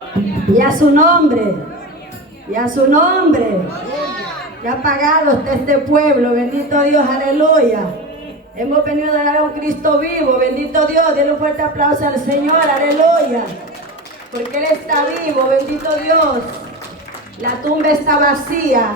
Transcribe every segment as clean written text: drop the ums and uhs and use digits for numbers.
Y a su nombre. Y a su nombre. Que ha pagado usted este pueblo. Bendito Dios, aleluya. Hemos venido a dar a un Cristo vivo. Bendito Dios. Denle un fuerte aplauso al Señor, aleluya. Porque Él está vivo, bendito Dios. La tumba está vacía.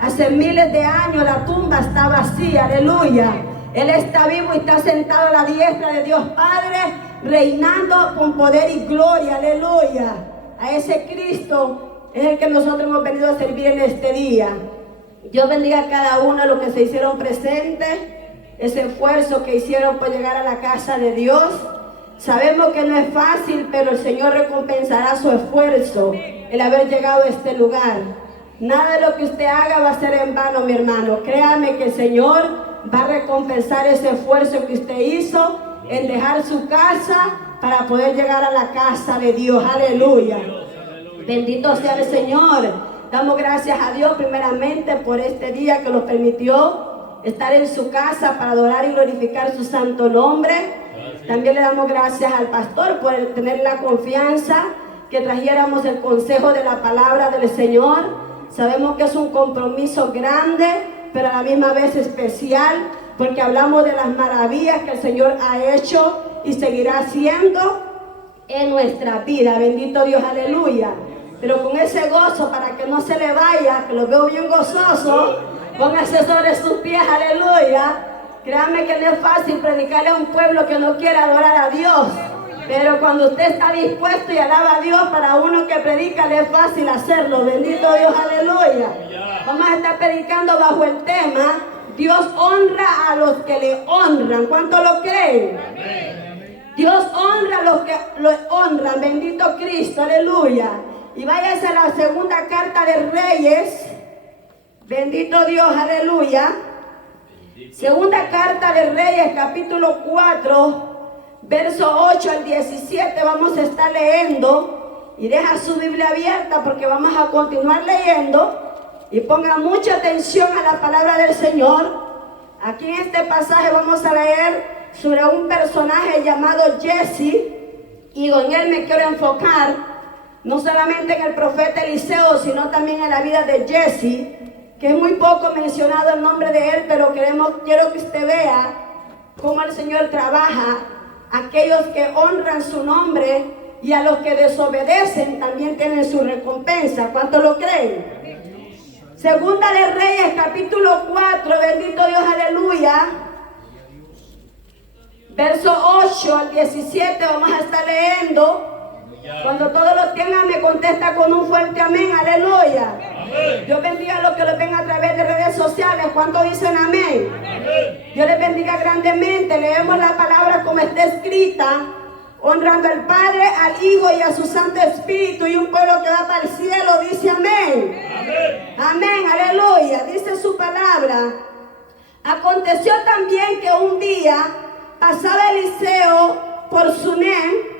Hace miles de años la tumba está vacía, aleluya. Él está vivo y está sentado a la diestra de Dios Padre, reinando con poder y gloria, aleluya. A ese Cristo es el que nosotros hemos venido a servir en este día. Dios bendiga a cada uno de los que se hicieron presentes, ese esfuerzo que hicieron por llegar a la casa de Dios. Sabemos que no es fácil, pero el Señor recompensará su esfuerzo, el haber llegado a este lugar. Nada de lo que usted haga va a ser en vano, mi hermano. Créame que el Señor va a recompensar ese esfuerzo que usted hizo en dejar su casa para poder llegar a la casa de Dios. Aleluya. Bendito sea el Señor. Damos gracias a Dios primeramente por este día que nos permitió estar en su casa para adorar y glorificar su santo nombre. También le damos gracias al pastor por tener la confianza que trajéramos el consejo de la palabra del Señor. Sabemos que es un compromiso grande, pero a la misma vez especial, porque hablamos de las maravillas que el Señor ha hecho y seguirá haciendo en nuestra vida. Bendito Dios, aleluya. Pero con ese gozo, para que no se le vaya, que lo veo bien gozoso, póngase sobre sus pies, aleluya. Créanme que no es fácil predicarle a un pueblo que no quiere adorar a Dios. Pero cuando usted está dispuesto y alaba a Dios, para uno que predica le es fácil hacerlo. Bendito Dios, aleluya. Vamos a estar predicando bajo el tema: Dios honra a los que le honran. ¿Cuánto lo creen? Dios honra a los que lo honran. Bendito Cristo, aleluya. Y váyase a la segunda carta de Reyes. Bendito Dios, aleluya. Segunda carta de Reyes, capítulo 4. Verso 8 al 17 vamos a estar leyendo, y deja su Biblia abierta porque vamos a continuar leyendo, y ponga mucha atención a la palabra del Señor. Aquí en este pasaje vamos a leer sobre un personaje llamado Jesse, y con él me quiero enfocar no solamente en el profeta Eliseo, sino también en la vida de Jesse, que es muy poco mencionado el nombre de él, pero quiero que usted vea cómo el Señor trabaja aquellos que honran su nombre, y a los que desobedecen también tienen su recompensa. ¿Cuánto lo creen? Segunda de Reyes, capítulo 4, bendito Dios, aleluya. Verso 8 al 17 vamos a estar leyendo. Cuando todos lo tengan, me contesta con un fuerte amén, aleluya. Amén. Dios bendiga a los que lo ven a través de redes sociales. ¿Cuántos dicen amén? Amén. Dios les bendiga grandemente. Leemos la palabra como está escrita, honrando al Padre, al Hijo y a su Santo Espíritu, y un pueblo que va para el cielo dice amén. Amén. Amén, aleluya. Dice su palabra: aconteció también que un día pasaba Eliseo por Sunem,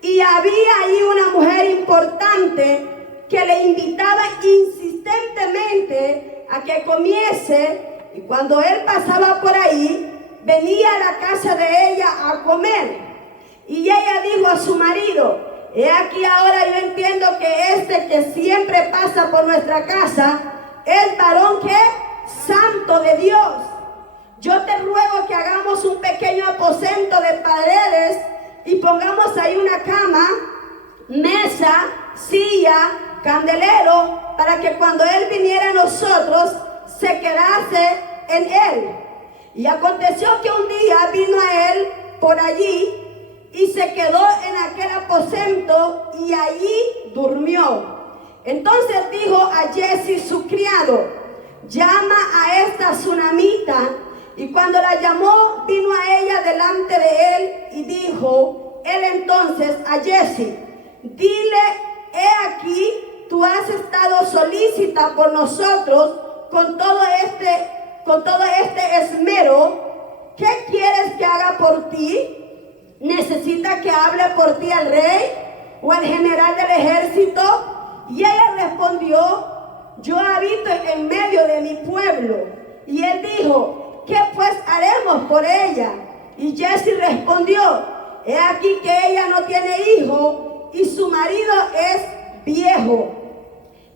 y había allí una mujer importante que le invitaba insistentemente a que comiese, y cuando él pasaba por ahí, venía a la casa de ella a comer. Y ella dijo a su marido: he aquí ahora yo entiendo que este que siempre pasa por nuestra casa es varón que santo de Dios. Yo te ruego que hagamos un pequeño aposento de paredes y pongamos ahí una cama, mesa, silla, candelero, para que cuando él viniera a nosotros se quedase en él. Y aconteció que un día vino a él por allí y se quedó en aquel aposento y allí durmió. Entonces dijo a Jesse su criado: llama a esta sunamita. Y cuando la llamó, vino a ella delante de él, y dijo él entonces a Jesse: dile, he aquí, tú has estado solícita por nosotros con todo este esmero. ¿Qué quieres que haga por ti? ¿Necesita que hable por ti al rey o al general del ejército? Y ella respondió: yo habito en medio de mi pueblo. Y él dijo: ¿qué pues haremos por ella? Y Jesse respondió: he aquí que ella no tiene hijo, y su marido es viejo.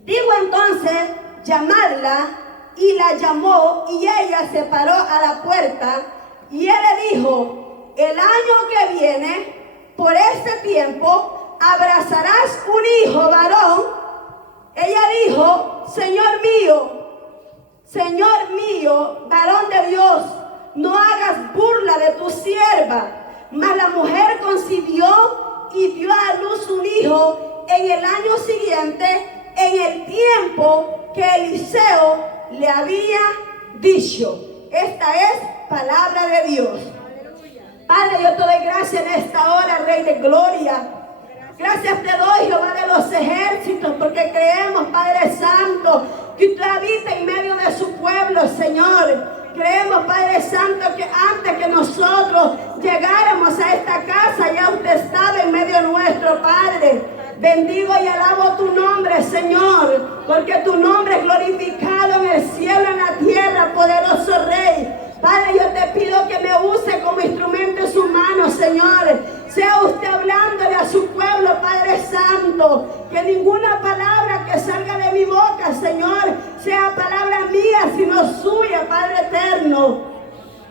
Digo entonces, llamadla, y la llamó, y ella se paró a la puerta, y él le dijo, el año que viene, por este tiempo, abrazarás un hijo varón. Ella dijo, Señor mío, varón de Dios, no hagas burla de tu sierva. Mas la mujer concibió y dio a luz un hijo en el año siguiente, en el tiempo que Eliseo le había dicho. Esta es palabra de Dios. Padre, yo te doy gracias en esta hora, Rey de Gloria. Gracias te doy, Jehová de los ejércitos, porque creemos, Padre Santo, que usted habita en medio de su pueblo, Señor. Creemos, Padre Santo, que antes que nosotros llegáramos a esta casa, ya usted estaba en medio nuestro, Padre. Bendigo y alabo tu nombre, Señor, porque tu nombre es glorificado en el cielo y en la tierra, poderoso Rey. Padre, yo te pido que me use como instrumento en sus manos, Señor. Sea usted hablándole a su pueblo, Padre Santo. Que ninguna palabra que salga de mi boca, Señor, sea palabra mía, sino suya, Padre eterno.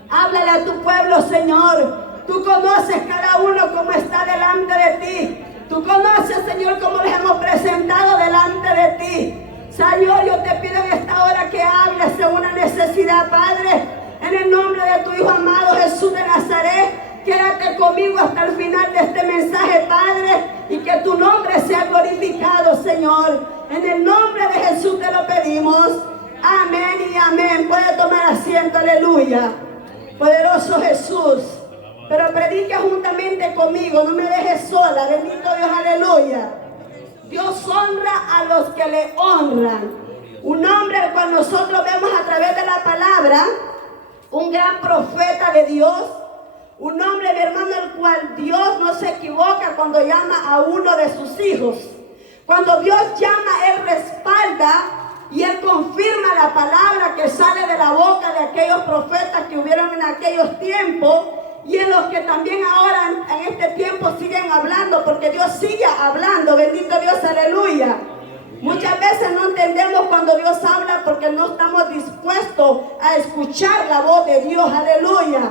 Háblale a tu pueblo, Señor. Tú conoces cada uno como está delante de ti. Tú conoces, Señor, cómo les hemos presentado delante de ti. Señor, yo te pido en esta hora que hables según una necesidad, Padre. En el nombre de tu Hijo amado Jesús de Nazaret, quédate conmigo hasta el final de este mensaje, Padre, y que tu nombre sea glorificado, Señor. En el nombre de Jesús te lo pedimos. Amén y amén. Puede tomar asiento, aleluya. Poderoso Jesús. Pero predica juntamente conmigo, no me dejes sola. Bendito Dios, aleluya. Dios honra a los que le honran. Un hombre al cual nosotros vemos a través de la palabra, un gran profeta de Dios, un hombre, mi hermano, el cual Dios no se equivoca cuando llama a uno de sus hijos. Cuando Dios llama, Él respalda y Él confirma la palabra que sale de la boca de aquellos profetas que hubieron en aquellos tiempos y en los que también ahora en este tiempo siguen hablando, porque Dios sigue hablando. Bendito Dios, aleluya. Muchas veces no entendemos cuando Dios habla porque no estamos dispuestos a escuchar la voz de Dios, aleluya.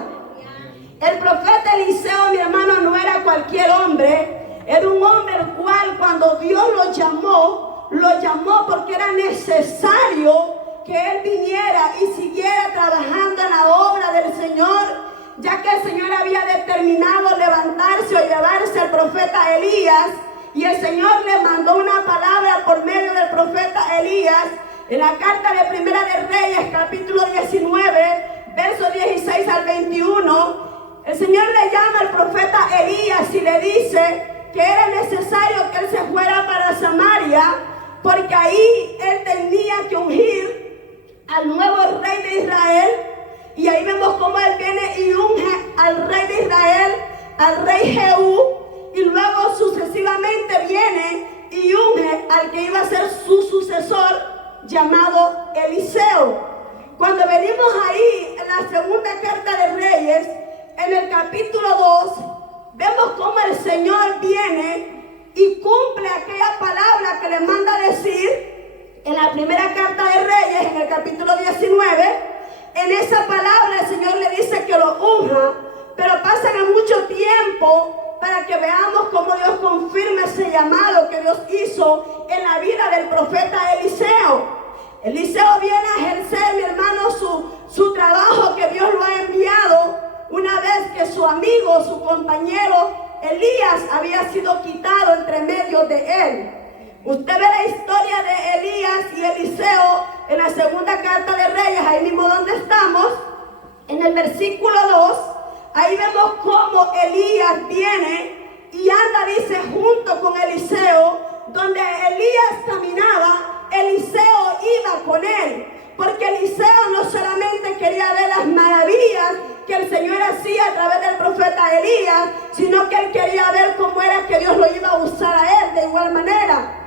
El profeta Eliseo, mi hermano, no era cualquier hombre. Era un hombre el cual cuando Dios lo llamó porque era necesario que él viniera y siguiera trabajando en la obra del Señor, ya que el Señor había determinado levantarse o llevarse al profeta Elías. Y el Señor le mandó una palabra por medio del profeta Elías en la carta de Primera de Reyes, capítulo 19, versos 16 al 21. El Señor le llama al profeta Elías y le dice que era necesario que él se fuera para Samaria, porque ahí él tenía que ungir al nuevo rey de Israel. Y ahí vemos cómo él viene y unge al rey de Israel, al rey Jehú. Y luego sucesivamente viene y unge al que iba a ser su sucesor, llamado Eliseo. Cuando venimos ahí en la segunda carta de Reyes, en el capítulo 2, vemos cómo el Señor viene y cumple aquella palabra que le manda decir en la primera carta de Reyes, en el capítulo 19. En esa palabra el Señor le dice que lo unja, pero pasan mucho tiempo para que veamos cómo Dios confirma ese llamado que Dios hizo en la vida del profeta Eliseo. Eliseo viene a ejercer, mi hermano, su trabajo que Dios lo ha enviado una vez que su amigo, su compañero Elías había sido quitado entre medio de él. Usted ve la historia de Elías y Eliseo en la segunda carta de Reyes, ahí mismo donde estamos, en el versículo 2. Ahí vemos cómo Elías viene y anda, dice, junto con Eliseo. Donde Elías caminaba, Eliseo iba con él. Porque Eliseo no solamente quería ver las maravillas que el Señor hacía a través del profeta Elías, sino que él quería ver cómo era que Dios lo iba a usar a él de igual manera.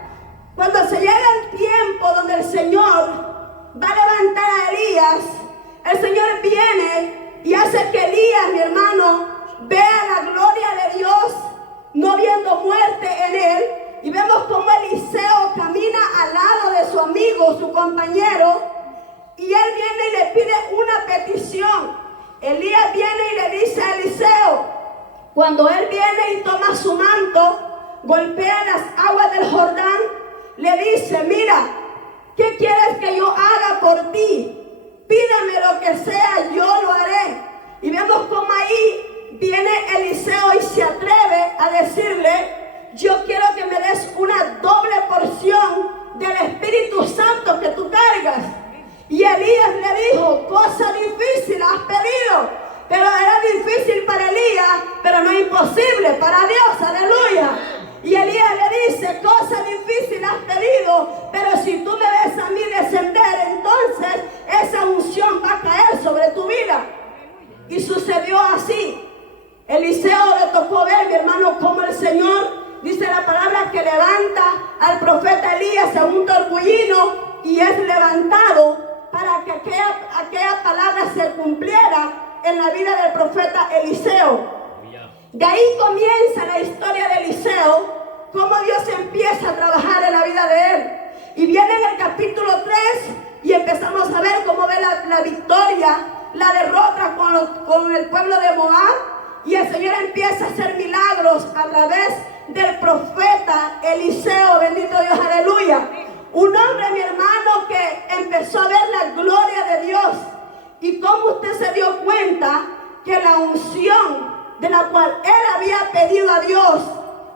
Cuando se llega el tiempo donde el Señor va a levantar a Elías, el Señor viene y hace que Elías, mi hermano, vea la gloria de Dios, no viendo muerte en él. Y vemos cómo Eliseo camina al lado de su amigo, su compañero, y él viene y le pide una petición. Elías viene y le dice a Eliseo, cuando él viene y toma su manto, golpea las aguas del Jordán, le dice, mira, ¿qué quieres que yo haga por ti? Pídeme lo que sea, yo lo haré. Y vemos cómo ahí viene Eliseo y se atreve a decirle, yo quiero que me des una doble porción del Espíritu Santo que tú cargas. Y Elías le dijo, cosa difícil has pedido, pero era difícil para Elías, pero no imposible para Dios, aleluya. Y Elías le dice, cosa difícil has pedido, pero si tú me ves a mí descender, entonces esa unción va a caer sobre tu vida. Y sucedió así. Eliseo le tocó ver, mi hermano, como el Señor, dice la palabra, que levanta al profeta Elías a un torbellino y es levantado para que aquella palabra se cumpliera en la vida del profeta Eliseo. De ahí comienza la historia de Eliseo, cómo Dios empieza a trabajar en la vida de él. Y viene en el capítulo 3 y empezamos a ver cómo ve la victoria, la derrota con el pueblo de Moab. Y el Señor empieza a hacer milagros a través del profeta Eliseo, bendito Dios, aleluya. Un hombre, mi hermano, que empezó a ver la gloria de Dios. Y cómo usted se dio cuenta que la unción de la cual él había pedido a Dios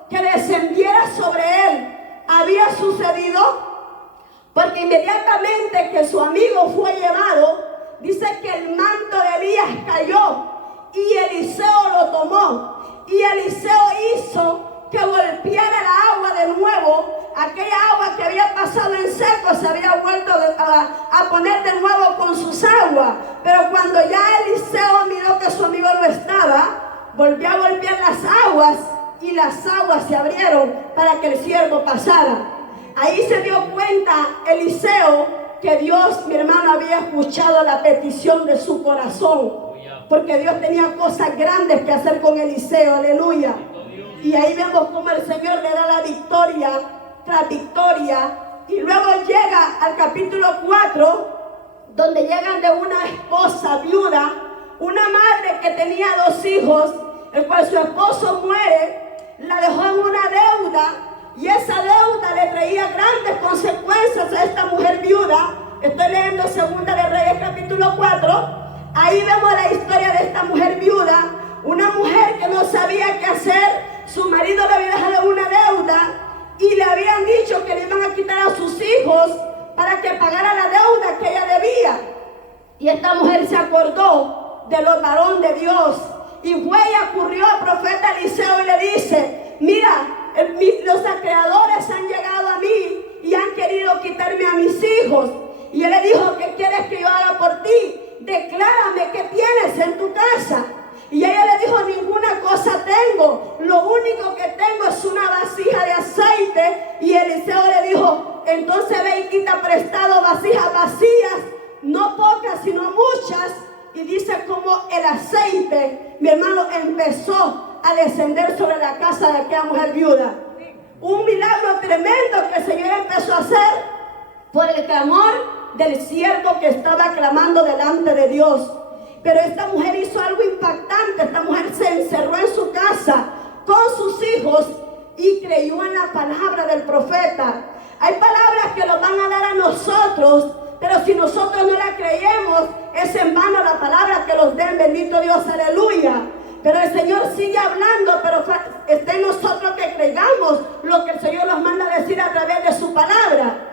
que descendiera sobre él había sucedido, porque inmediatamente que su amigo fue llevado, dice que el manto de Elías cayó y Eliseo lo tomó, y Eliseo hizo que golpeara el agua de nuevo. Aquella agua que había pasado en seco se había vuelto a poner de nuevo con sus aguas. Pero cuando ya Eliseo miró que su amigo no estaba, volvió a golpear las aguas y las aguas se abrieron para que el siervo pasara. Ahí se dio cuenta Eliseo que Dios, mi hermano, había escuchado la petición de su corazón, porque Dios tenía cosas grandes que hacer con Eliseo, aleluya. Y ahí vemos cómo el Señor le da la victoria tras victoria. Y luego llega al capítulo 4, donde llegan de una esposa viuda, una madre que tenía 2 hijos, el cual su esposo muere, la dejó en una deuda, y esa deuda le traía grandes consecuencias a esta mujer viuda. Estoy leyendo Segunda de Reyes capítulo 4. Ahí vemos la historia de esta mujer viuda, una mujer que no sabía qué hacer. Su marido le había dejado una deuda y le habían dicho que le iban a quitar a sus hijos para que pagara la deuda que ella debía. Y esta mujer se acordó de los varones de Dios y fue y acudió al profeta Eliseo y le dice, mira, los acreedores han llegado a mí y han querido quitarme a mis hijos. Y él le dijo, ¿qué quieres que yo haga por ti? Declárame qué tienes en tu casa. Y ella le dijo, ninguna cosa tengo, lo único que tengo es una vasija de aceite. Y Eliseo le dijo, entonces ve y quita prestado vasijas vacías, no pocas sino muchas. Y dice como el aceite, mi hermano, empezó a descender sobre la casa de aquella mujer viuda. Un milagro tremendo que el Señor empezó a hacer por el clamor del siervo que estaba clamando delante de Dios. Pero esta mujer hizo algo impactante. Esta mujer se encerró en su casa con sus hijos y creyó en la palabra del profeta. Hay palabras que nos van a dar a nosotros, pero si nosotros no la creemos, es en vano la palabra que nos den, bendito Dios, aleluya. Pero el Señor sigue hablando, pero está en nosotros que creigamos lo que el Señor nos manda a decir a través de su palabra.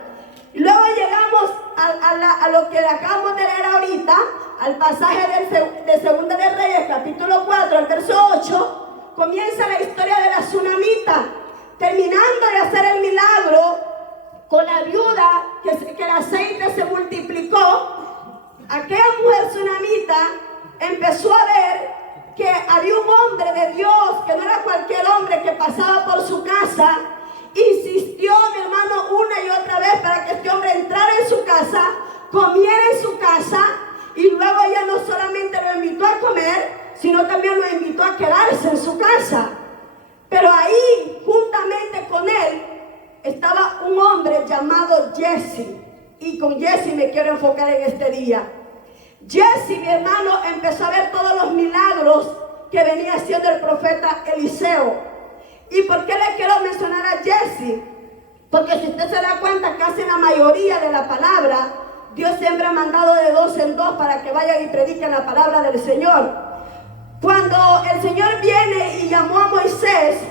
Y luego llegamos a lo que acabamos de leer ahorita, al pasaje de Segunda de Reyes, capítulo 4, al verso 8, comienza la historia de la tsunamita. Terminando de hacer el milagro con la viuda, que el aceite se multiplicó, aquella mujer tsunamita empezó a ver que había un hombre de Dios, que no era cualquier hombre, que pasaba por su casa. Insistió, mi hermano, una y otra vez para que este hombre entrara en su casa, comiera en su casa, y luego ella no solamente lo invitó a comer, sino también lo invitó a quedarse en su casa. Pero Pero ahí, juntamente con él, estaba un hombre llamado Jesse. Y con Jesse me quiero enfocar en este día. Jesse, mi hermano, empezó a ver todos los milagros que venía haciendo el profeta Eliseo. ¿Y por qué le quiero mencionar a Jesse? Porque si usted se da cuenta, casi la mayoría de la palabra, Dios siempre ha mandado de 2 en 2 para que vayan y prediquen la palabra del Señor. Cuando el Señor viene y llamó a Moisés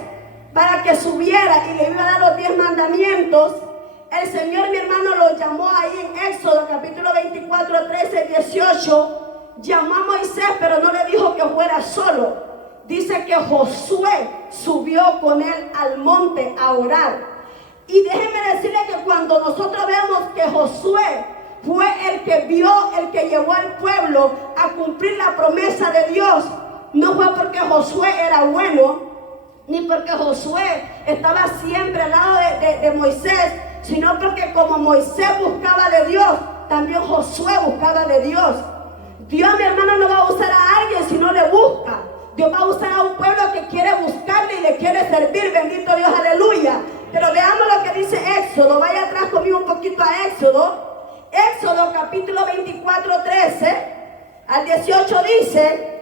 para que subiera y le iba a dar los 10 mandamientos, el Señor, mi hermano, lo llamó ahí en Éxodo capítulo 24, 13, 18. Llamó a Moisés, pero no le dijo que fuera solo. Dice que Josué subió con él al monte a orar. Y déjenme decirle que cuando nosotros vemos que Josué fue el que vio, el que llevó al pueblo a cumplir la promesa de Dios, no fue porque Josué era bueno, ni porque Josué estaba siempre al lado de Moisés, sino porque como Moisés buscaba de Dios, también Josué buscaba de Dios. Dios, mi hermano, no va a usar a alguien si no le busca. Dios va a usar a un pueblo que quiere buscarle y le quiere servir. Bendito Dios, aleluya. Pero veamos lo que dice Éxodo. Vaya atrás conmigo un poquito a Éxodo. Éxodo capítulo 24, 13 al 18 dice: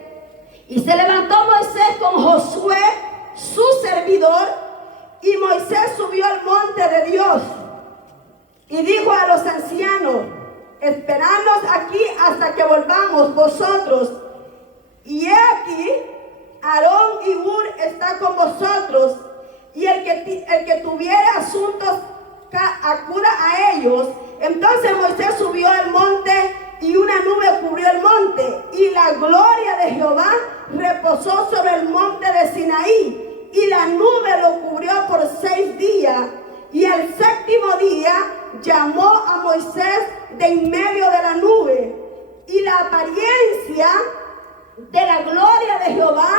y se levantó Moisés con Josué, su servidor, y Moisés subió al monte de Dios. Y dijo a los ancianos: esperadnos aquí hasta que volvamos vosotros. Y he aquí, Aarón y Hur está con vosotros. Y el que tuviera asuntos, acuda a ellos. Entonces Moisés subió al monte y una nube cubrió el monte. Y la gloria de Jehová reposó sobre el monte de Sinaí. Y la nube lo cubrió por 6 días. Y el 7º día llamó a Moisés de en medio de la nube. Y la apariencia de la gloria de Jehová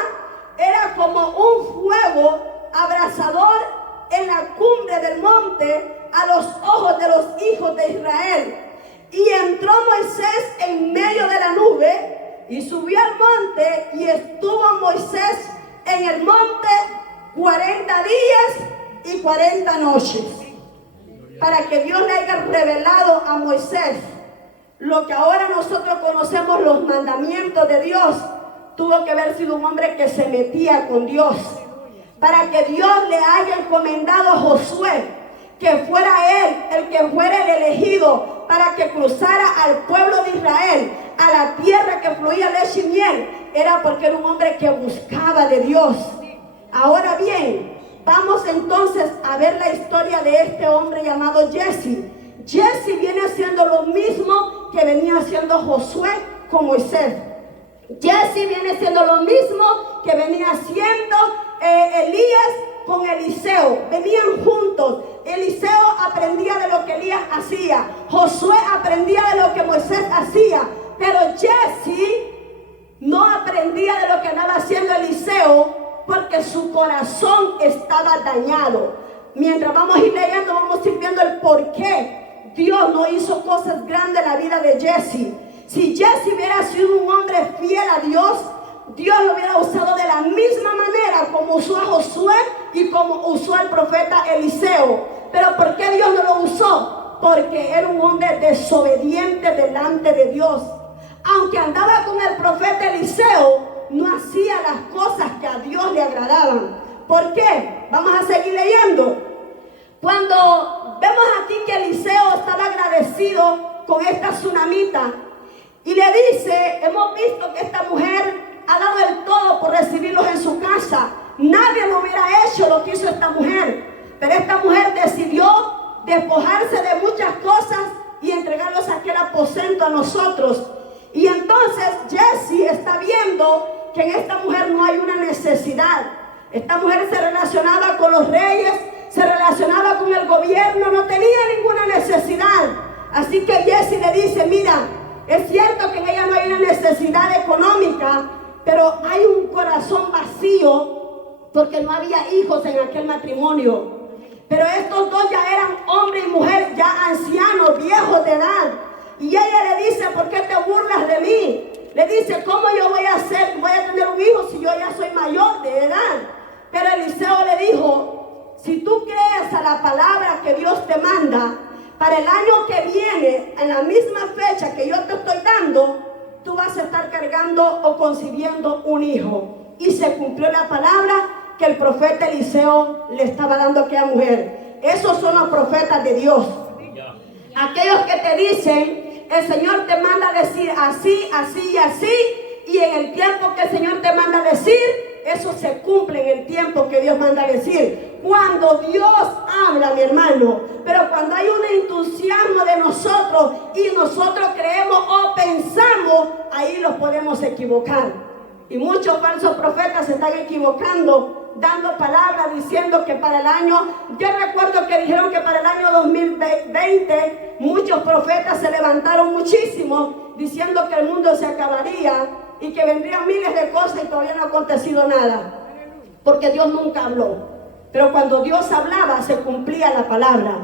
era como un fuego abrasador en la cumbre del monte a los ojos de los hijos de Israel. Y entró Moisés en medio de la nube y subió al monte, y estuvo Moisés en el monte 40 días y 40 noches, para que Dios le haya revelado a Moisés lo que ahora nosotros conocemos, los mandamientos de Dios. Tuvo que haber sido un hombre que se metía con Dios, para que Dios le haya encomendado a Josué que fuera él el que fuera el elegido para que cruzara al pueblo de Israel a la tierra que fluía leche y miel. Era porque era un hombre que buscaba de Dios. Ahora bien, vamos entonces a ver la historia de este hombre llamado Jesse. Jesse viene haciendo lo mismo que venía haciendo Josué con Moisés. Jesse viene haciendo lo mismo que venía haciendo Elías con Eliseo. Venían juntos. Eliseo aprendía de lo que Elías hacía. Josué aprendía de lo que Moisés hacía. Pero Jesse no aprendía de lo que andaba haciendo Eliseo, porque su corazón estaba dañado. Mientras vamos a ir leyendo, vamos a ir viendo el por qué Dios no hizo cosas grandes en la vida de Jesse. Si Jesse hubiera sido un hombre fiel a Dios, Dios lo hubiera usado de la misma manera como usó a Josué y como usó al profeta Eliseo. Pero ¿por qué Dios no lo usó? Porque era un hombre desobediente delante de Dios. Aunque andaba con el profeta Eliseo, no hacía las cosas que a Dios le agradaban. ¿Por qué? Vamos a seguir leyendo. Cuando vemos aquí que Eliseo estaba agradecido con esta tsunamita y le dice: hemos visto que esta mujer ha dado el todo por recibirlos en su casa. Nadie lo hubiera hecho lo que hizo esta mujer. Pero esta mujer decidió despojarse de muchas cosas y entregarlos a aquel aposento a nosotros. Y entonces Jesse está viendo que en esta mujer no hay una necesidad. Esta mujer se relacionaba con los reyes, se relacionaba con el gobierno, no tenía ninguna necesidad. Así que Jesse le dice: mira, es cierto que en ella no hay una necesidad económica, pero hay un corazón vacío porque no había hijos en aquel matrimonio. Pero estos dos ya eran hombre y mujer, ya ancianos, viejos de edad. Y ella le dice: ¿por qué te burlas de mí? Le dice: ¿cómo yo voy a tener un hijo si yo ya soy mayor de edad? Pero Eliseo le dijo, si tú crees a la palabra que Dios te manda, para el año que viene, en la misma fecha que yo te estoy dando, tú vas a estar cargando o concibiendo un hijo. Y se cumplió la palabra que el profeta Eliseo le estaba dando a aquella mujer. Esos son los profetas de Dios. Aquellos que te dicen, el Señor te manda a decir así, así y así, y en el tiempo que el Señor te manda a decir, eso se cumple en el tiempo que Dios manda a decir. Cuando Dios habla, mi hermano, pero cuando hay un entusiasmo de nosotros y nosotros creemos o pensamos, ahí los podemos equivocar. Y muchos falsos profetas se están equivocando, dando palabras, diciendo que para el año, yo recuerdo que dijeron que para el año 2020, muchos profetas se levantaron muchísimo, diciendo que el mundo se acabaría y que vendrían miles de cosas y todavía no ha acontecido nada, porque Dios nunca habló. Pero cuando Dios hablaba, se cumplía la palabra.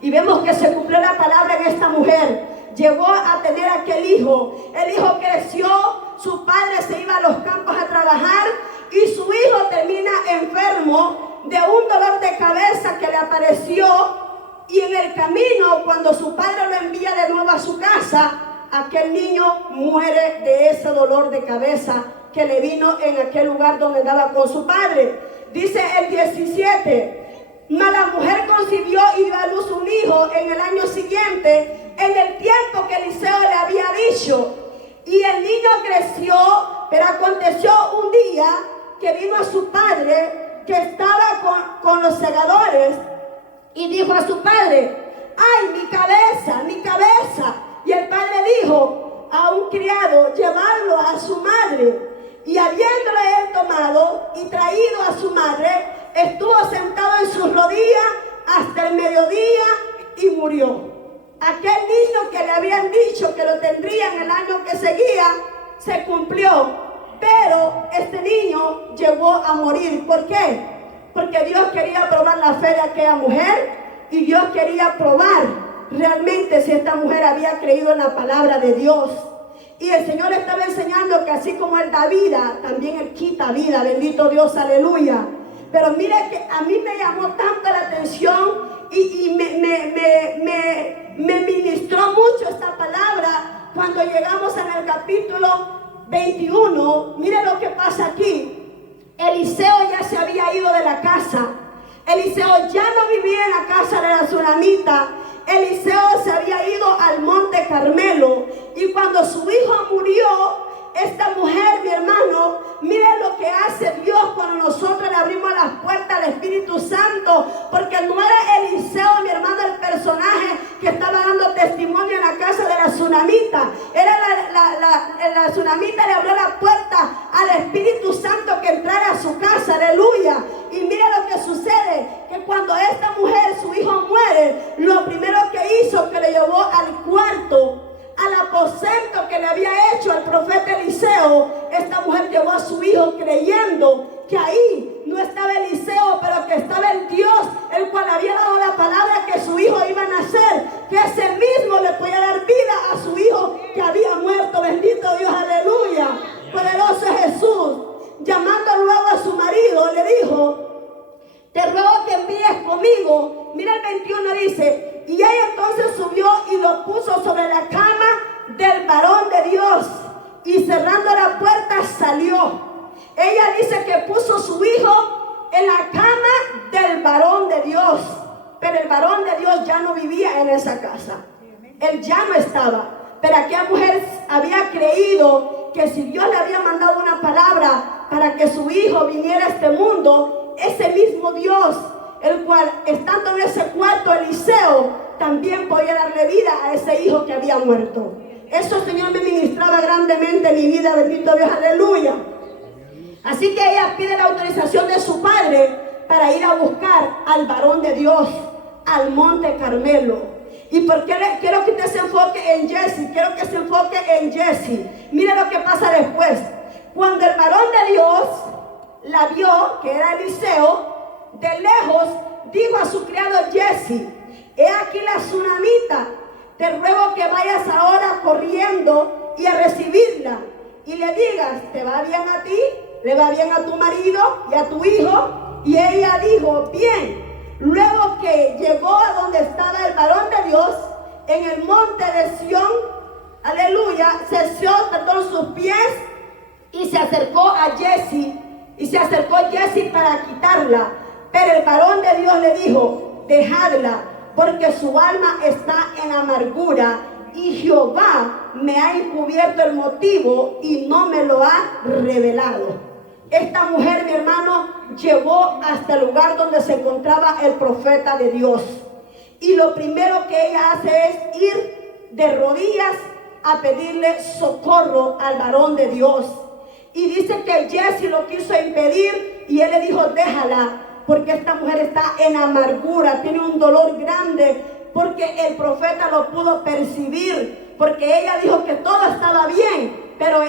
Y vemos que se cumplió la palabra en esta mujer. Llegó a tener aquel hijo. El hijo creció, su padre se iba a los campos a trabajar y su hijo termina enfermo de un dolor de cabeza que le apareció. Y en el camino, cuando su padre lo envía de nuevo a su casa, aquel niño muere de ese dolor de cabeza que le vino en aquel lugar donde andaba con su padre. Dice el 17, mas la mujer concibió y dio a luz un hijo en el año siguiente, en el tiempo que Eliseo le había dicho. Y el niño creció, pero aconteció un día que vino a su padre, que estaba con los segadores, y dijo a su padre, ¡ay, mi cabeza, mi cabeza! Y el padre dijo a un criado, llevarlo a su madre. Y habiéndole él tomado y traído a su madre, estuvo sentado en sus rodillas hasta el mediodía y murió. Aquel niño que le habían dicho que lo tendría en el año que seguía, se cumplió. Pero este niño llegó a morir. ¿Por qué? Porque Dios quería probar la fe de aquella mujer y Dios quería probar realmente si esta mujer había creído en la palabra de Dios. Y el Señor estaba enseñando que así como Él da vida, también Él quita vida. Bendito Dios, aleluya. Pero mire que a mí me llamó tanto la atención y me ministró mucho esta palabra cuando llegamos en el capítulo 21. Mire lo que pasa aquí. Eliseo ya se había ido de la casa. Eliseo ya no vivía en la casa de la tsunamita. Eliseo se había ido al monte Carmelo. Y cuando su hijo murió, esta mujer, mi hermano, miren lo que hace Dios cuando nosotros le abrimos las puertas al Espíritu Santo. Porque no era Eliseo, mi hermano, el personaje que estaba dando testimonio en la casa de la tsunamita. Era la tsunamita le abrió la puerta al Espíritu Santo que entrara a su casa, aleluya. Y mira lo que sucede, que cuando esta mujer, su hijo muere, lo primero que hizo, que le llevó al cuarto, al aposento que le había hecho al profeta Eliseo. Esta mujer llevó a su hijo creyendo que ahí no estaba Eliseo, pero que estaba el Dios, el cual había dado la palabra que su hijo iba a nacer, que ese mismo le podía dar vida a su hijo que había muerto. Bendito Dios, aleluya. Poderoso es Jesús. Llamando luego a su marido, le dijo, te ruego que envíes conmigo. Mira el 21 dice, y ella entonces subió y lo puso sobre la cama del varón de Dios, y cerrando la puerta salió. Ella dice que puso su hijo en la cama del varón de Dios, pero el varón de Dios ya no vivía en esa casa. Él ya no estaba. Pero aquella mujer había creído que si Dios le había mandado una palabra para que su hijo viniera a este mundo, ese mismo Dios, el cual estando en ese cuarto Eliseo, también podía darle vida a ese hijo que había muerto. Eso, Señor, me ministraba grandemente en mi vida, bendito Dios, aleluya. Así que ella pide la autorización de su padre para ir a buscar al varón de Dios al monte Carmelo. ¿Y por qué quiero que usted se enfoque en Jesse? Quiero que se enfoque en Jesse. Mire lo que pasa después. Cuando el varón de Dios la vio, que era Eliseo, de lejos dijo a su criado Jesse, he aquí la tsunamita, te ruego que vayas ahora corriendo y a recibirla y le digas, ¿te va bien a ti? ¿Le va bien a tu marido y a tu hijo? y ella dijo, bien. Luego que llegó a donde estaba el varón de Dios, en el monte de Sión, aleluya, cesió sus pies y se acercó a Jesse. Y se acercó Jesse para quitarla. Pero el varón de Dios le dijo, dejadla, porque su alma está en amargura. Y Jehová me ha encubierto el motivo y no me lo ha revelado. Esta mujer, mi hermano, llevó hasta el lugar donde se encontraba el profeta de Dios. Y lo primero que ella hace es ir de rodillas a pedirle socorro al varón de Dios. Y dice que Jesse lo quiso impedir y él le dijo, déjala, porque esta mujer está en amargura, tiene un dolor grande, porque el profeta lo pudo percibir, porque ella dijo que todo estaba bien, pero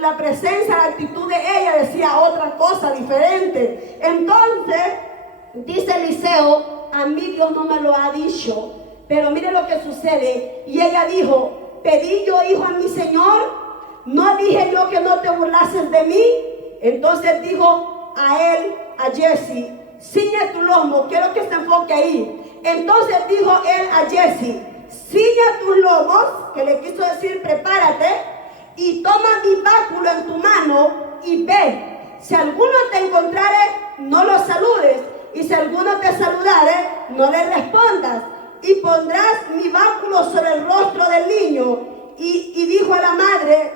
la presencia, la actitud de ella decía otra cosa diferente. Entonces, dice Eliseo, a mí Dios no me lo ha dicho, pero mire lo que sucede. Y ella dijo, pedí yo hijo a mi Señor, ¿no dije yo que no te burlases de mí? Entonces dijo a él, a Jesse, ciñe tu lomo, quiero que se enfoque ahí. Entonces dijo él a Jesse, ciñe tus lomos, que le quiso decir prepárate, y toma mi báculo en tu mano y ve. Si alguno te encontrare, no lo saludes, y si alguno te saludare, no le respondas. Y pondrás mi báculo sobre el rostro del niño. Y dijo a la madre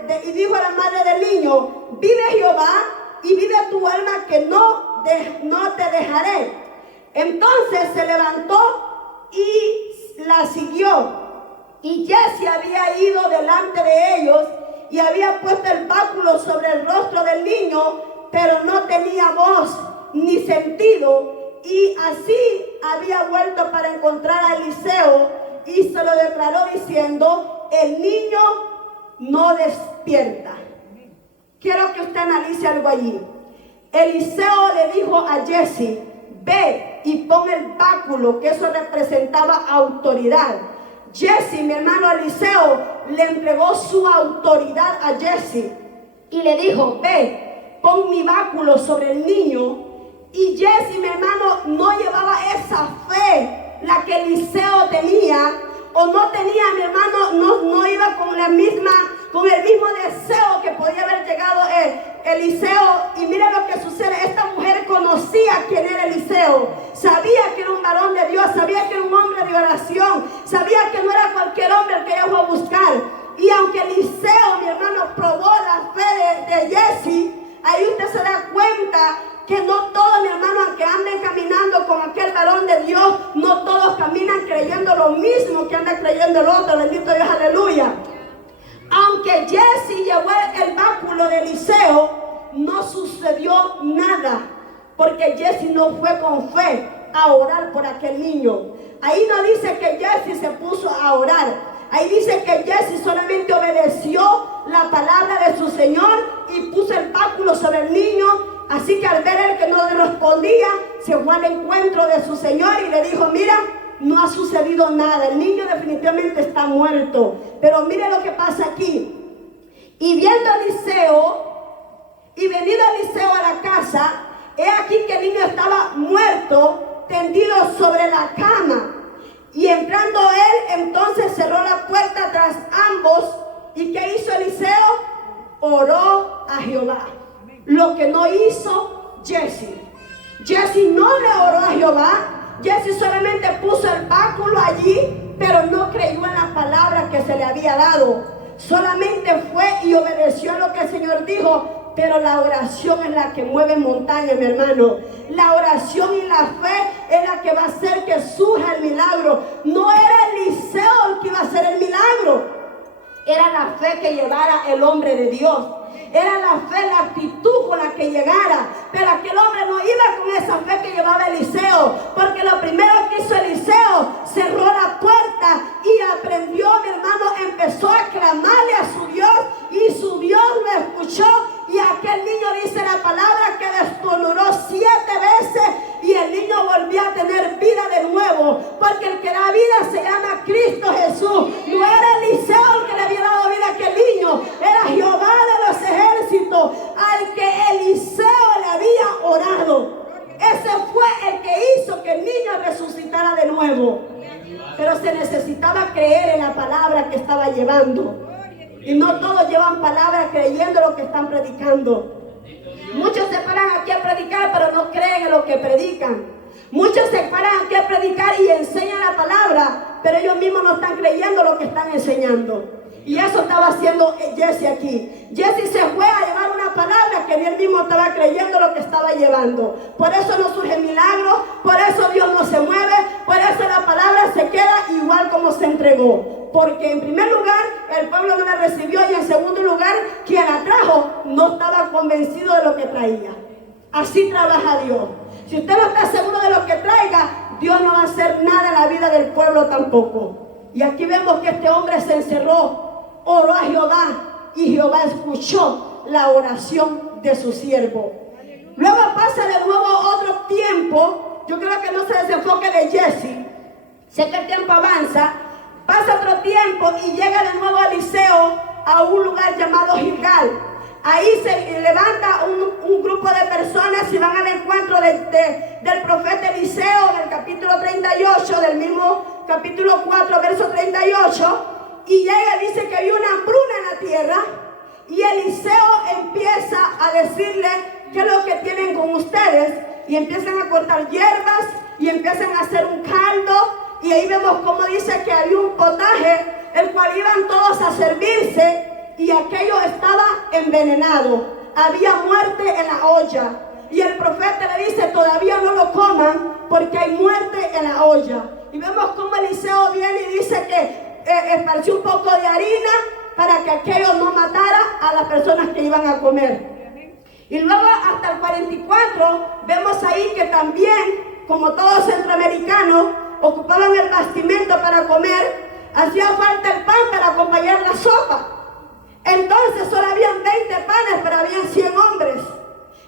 del niño, vive Jehová y vive tu alma que no te dejaré. Entonces se levantó y la siguió. Y Jesse había ido delante de ellos y había puesto el báculo sobre el rostro del niño, pero no tenía voz ni sentido. Y así había vuelto para encontrar a Eliseo y se lo declaró diciendo, el niño no despierta. Quiero que usted analice algo allí. Eliseo le dijo a Jesse, ve y pon el báculo, que eso representaba autoridad. Jesse, mi hermano Eliseo, le entregó su autoridad a Jesse y le dijo, ve, pon mi báculo sobre el niño. Y Jesse, mi hermano, no llevaba esa fe, la que Eliseo tenía, o no tenía, mi hermano, no iba con el mismo deseo que podía haber llegado Eliseo. Y mira lo que sucede, esta mujer conocía quién era Eliseo, sabía que era un varón de Dios, sabía que era un hombre de oración, sabía que no era cualquier hombre el que ella fue a buscar. Y aunque Eliseo, mi hermano, probó la fe de Jesse, ahí usted se da cuenta que no todos, mi hermano, aunque anden caminando con aquel varón de Dios, no todos caminan creyendo lo mismo que anda creyendo el otro. Bendito Dios, aleluya. Aunque Jesse llevó el báculo de Eliseo, no sucedió nada, porque Jesse no fue con fe a orar por aquel niño. Ahí no dice que Jesse se puso a orar. Ahí dice que Jesse solamente obedeció la palabra de su Señor y puso el báculo sobre el niño. Así que al ver él que no le respondía, se fue al encuentro de su Señor y le dijo, mira, no ha sucedido nada, el niño definitivamente está muerto. Pero mire lo que pasa aquí. Y viendo a Eliseo, y venido Eliseo a la casa, he aquí que el niño estaba muerto, tendido sobre la cama. Y entrando él, entonces cerró la puerta tras ambos. ¿Y qué hizo Eliseo? Oró a Jehová. Lo que no hizo Jesse. Jesse no le oró a Jehová. Jesse solamente puso el báculo allí, pero no creyó en la palabra que se le había dado. Solamente fue y obedeció a lo que el Señor dijo. Pero la oración es la que mueve montañas, mi hermano. La oración y la fe es la que va a hacer que surja el milagro. No era Eliseo el que iba a hacer el milagro. Era la fe que llevara el hombre de Dios. Era la fe, la actitud con la que llegara. Pero aquel hombre no iba con esa fe que llevaba Eliseo. Porque lo primero que hizo Eliseo, cerró la puerta y aprendió, mi hermano, empezó a clamarle a su Dios. Y su Dios lo escuchó. Y aquel niño, dice la palabra, que descoloró 7 veces. Y el niño volvió a tener vida de nuevo. Porque el que da vida se llama Cristo Jesús. No era Eliseo el que le había dado vida a aquel niño. Era Jehová de los ejércitos, al que Eliseo le había orado. Ese se necesitaba creer en la palabra que estaba llevando. Y no todos llevan palabra creyendo lo que están predicando. Muchos se paran aquí a predicar, pero no creen en lo que predican. Muchos se paran aquí a predicar y enseñan la palabra, pero ellos mismos no están creyendo lo que están enseñando. Y eso estaba haciendo Jesse aquí. Jesse se fue a llevar una palabra que él mismo estaba creyendo lo que estaba llevando. Por eso no surgen milagros, por eso Dios no se mueve, por eso la palabra se queda igual como se entregó. Porque en primer lugar, el pueblo no la recibió, y en segundo lugar, quien la trajo no estaba convencido de lo que traía. Así trabaja Dios. Si usted no está seguro de lo que traiga, Dios no va a hacer nada en la vida del pueblo tampoco. Y aquí vemos que este hombre se encerró, oró a Jehová, y Jehová escuchó la oración de su siervo. Luego pasa de nuevo otro tiempo. Yo creo que no se desenfoque de Jesse. Sé que el tiempo avanza. Pasa otro tiempo y llega de nuevo Eliseo a un lugar llamado Gilgal. Ahí se levanta un grupo de personas y van al encuentro del profeta Eliseo, del capítulo 38, del mismo capítulo 4, verso 38. Y llega y dice que había una hambruna en la tierra. Y Eliseo empieza a decirle qué es lo que tienen con ustedes. Y empiezan a cortar hierbas y empiezan a hacer un caldo. Y ahí vemos cómo dice que había un potaje, el cual iban todos a servirse. Y aquello estaba envenenado. Había muerte en la olla. Y el profeta le dice, todavía no lo coman porque hay muerte en la olla. Y vemos cómo Eliseo viene y dice que esparció un poco de harina para que aquello no matara a las personas que iban a comer. Y luego hasta el 44 vemos ahí que también, como todos centroamericanos, ocupaban el bastimento para comer. Hacía falta el pan para acompañar la sopa. Entonces solo habían 20 panes, pero habían 100 hombres.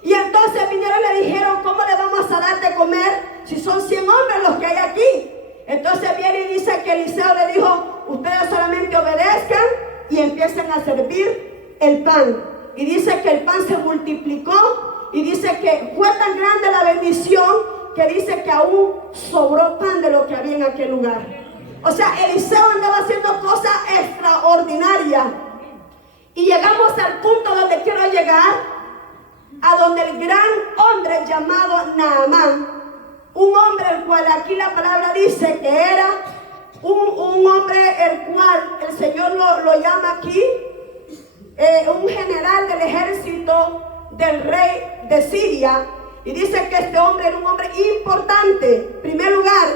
Y entonces vinieron y le dijeron, ¿cómo le vamos a dar de comer si son 100 hombres los que hay aquí? Entonces viene y dice que Eliseo le dijo, ustedes solamente obedezcan y empiecen a servir el pan. Y dice que el pan se multiplicó, y dice que fue tan grande la bendición que dice que aún sobró pan de lo que había en aquel lugar. O sea, Eliseo andaba haciendo cosas extraordinarias. Y llegamos al punto donde quiero llegar, a donde el gran hombre llamado Naamán, un hombre el cual aquí la palabra dice que era un hombre el cual el Señor lo llama aquí, un general del ejército del rey de Siria. Y dice que este hombre era un hombre importante, en primer lugar.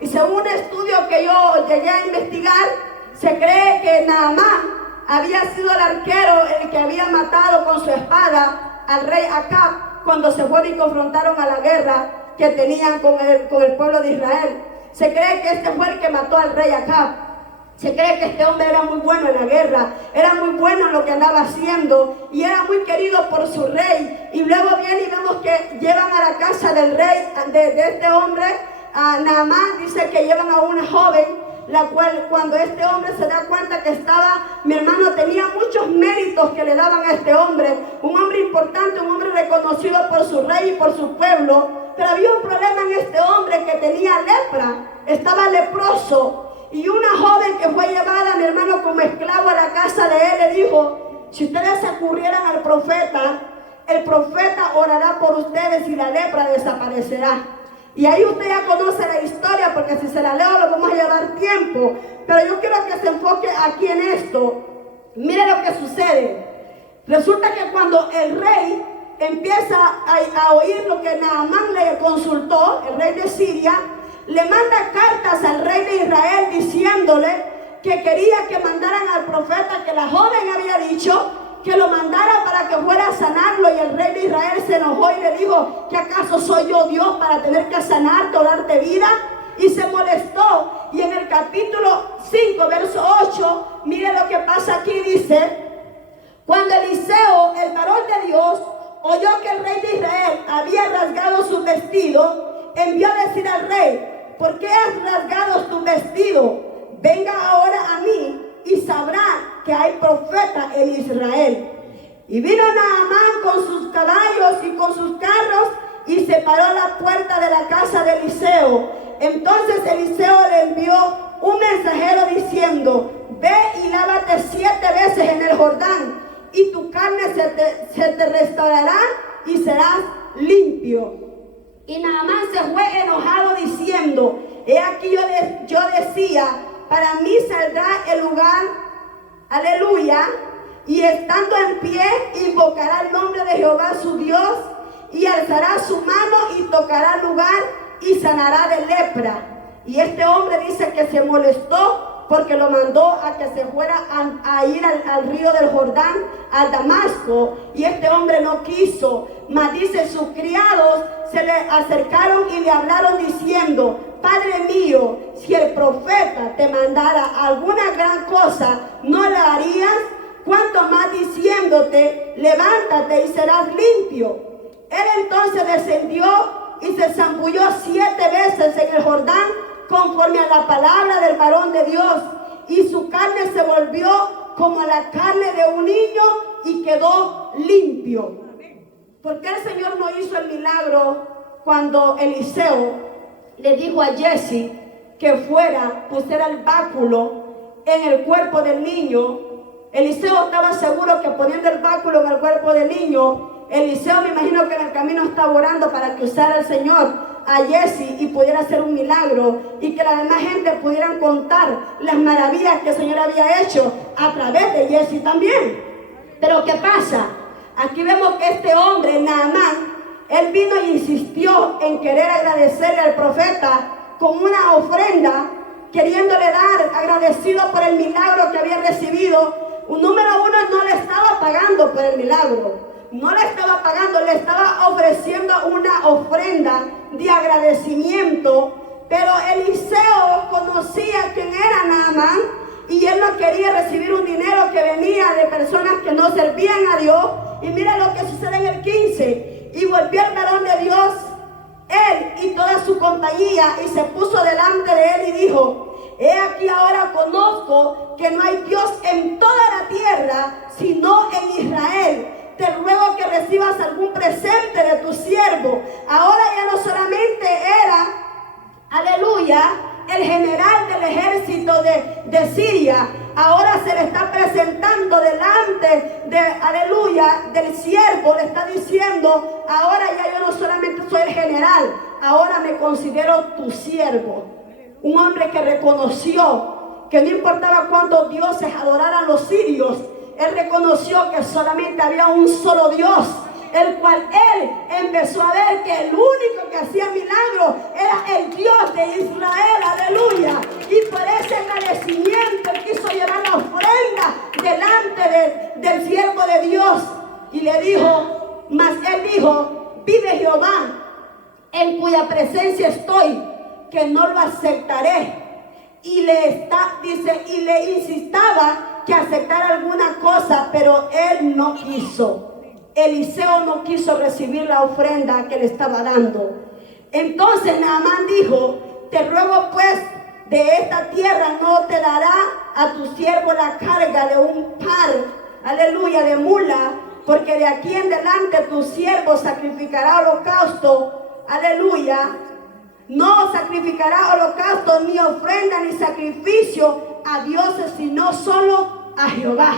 Y según un estudio que yo llegué a investigar, se cree que Naamán había sido el arquero el que había matado con su espada al rey Acab cuando se fueron y confrontaron a la guerra que tenían con el pueblo de Israel. Se cree que este fue el que mató al rey Acab. Se cree que este hombre era muy bueno en la guerra, era muy bueno en lo que andaba haciendo y era muy querido por su rey. Y luego viene y vemos que llevan a la casa del rey, de este hombre, a Naamán, dice que llevan a una joven, la cual cuando este hombre se da cuenta que estaba, mi hermano, tenía muchos méritos que le daban a este hombre, un hombre importante, un hombre reconocido por su rey y por su pueblo, pero había un problema en este hombre que tenía lepra, estaba leproso. Y una joven que fue llevada, mi hermano, como esclavo a la casa de él, le dijo, si ustedes se ocurrieran al profeta, el profeta orará por ustedes y la lepra desaparecerá. Y ahí usted ya conoce la historia, porque si se la leo lo vamos a llevar tiempo. Pero yo quiero que se enfoque aquí en esto. Mire lo que sucede. Resulta que cuando el rey empieza a oír lo que Naamán le consultó, el rey de Siria, le manda cartas al rey de Israel diciéndole que quería que mandaran al profeta que la joven había dicho, que lo mandara para que fuera a sanarlo. Y el rey de Israel se enojó y le dijo, ¿que acaso soy yo Dios para tener que sanarte o darte vida? Y se molestó. Y en el capítulo 5, verso 8, mire lo que pasa aquí, dice, cuando Eliseo, el varón de Dios, oyó que el rey de Israel había rasgado su vestido, envió a decir al rey, ¿por qué has rasgado tu vestido? Venga ahora a mí y sabrá que hay profeta en Israel. Y vino Naamán con sus caballos y con sus carros y se paró a la puerta de la casa de Eliseo. Entonces Eliseo le envió un diciendo: ve y lávate 7 veces en el Jordán, y tu carne se te restaurará y serás limpio. Y Naamán se fue enojado diciendo: he aquí yo decía, para mí saldrá el lugar, aleluya, y estando en pie invocará el nombre de Jehová su Dios, y alzará su mano y tocará el lugar y sanará de lepra. Y este hombre dice que se molestó porque lo mandó a que se fuera a ir al río del Jordán, a Damasco, y este hombre no quiso. Mas dice, sus criados se le acercaron y le hablaron diciendo: Padre mío, si el profeta te mandara alguna gran cosa, ¿no la harías? Cuanto más diciéndote: levántate y serás limpio. Él entonces descendió y se zambulló 7 veces en el Jordán, conforme a la palabra del varón de Dios, y su carne se volvió como la carne de un niño y quedó limpio. ¿Por qué el Señor no hizo el milagro cuando Eliseo le dijo a Jesse que fuera, pusiera el báculo en el cuerpo del niño? Eliseo estaba seguro que poniendo el báculo en el cuerpo del niño, Eliseo, me imagino que en el camino estaba orando para que usara el Señor a Jesse y pudiera hacer un milagro, y que la demás gente pudieran contar las maravillas que el Señor había hecho a través de Jesse también. Pero ¿qué pasa? Aquí vemos que este hombre, Naamán, él vino y insistió en querer agradecerle al profeta con una ofrenda, queriéndole dar, agradecido por el milagro que había recibido. Número uno, no le estaba pagando por el milagro. No le estaba pagando, le estaba ofreciendo una ofrenda de agradecimiento. Pero Eliseo conocía quién era Naamán, y él no quería recibir un dinero que venía de personas que no servían a Dios. Y mira lo que sucede en el 15. Y volvió el varón de Dios, él y toda su compañía, y se puso delante de él y dijo: he aquí ahora conozco que no hay Dios en toda la tierra, sino en Israel. Te ruego que recibas algún presente de tu siervo. Ahora ya no solamente era, aleluya, el general del ejército de Siria, ahora se le está presentando delante de, aleluya, del siervo. Le está diciendo: ahora ya yo no solamente soy el general, ahora me considero tu siervo. Un hombre que reconoció que no importaba cuántos dioses adoraran los sirios, él reconoció que solamente había un solo Dios, el cual él empezó a ver que el único que hacía milagros era el Dios de Israel, aleluya. Y por ese agradecimiento él quiso llevar la ofrenda delante del siervo de Dios. Y le dijo, mas él dijo: vive Jehová, en cuya presencia estoy, que no lo aceptaré. Y le insistaba que aceptara alguna cosa, pero él no quiso. Eliseo no quiso recibir la ofrenda que le estaba dando. Entonces Naamán dijo: te ruego pues, de esta tierra no te dará a tu siervo la carga de un par, aleluya, de mula, porque de aquí en delante tu siervo sacrificará holocausto, aleluya. No sacrificará holocausto, ni ofrenda, ni sacrificio a dioses, sino solo a Jehová.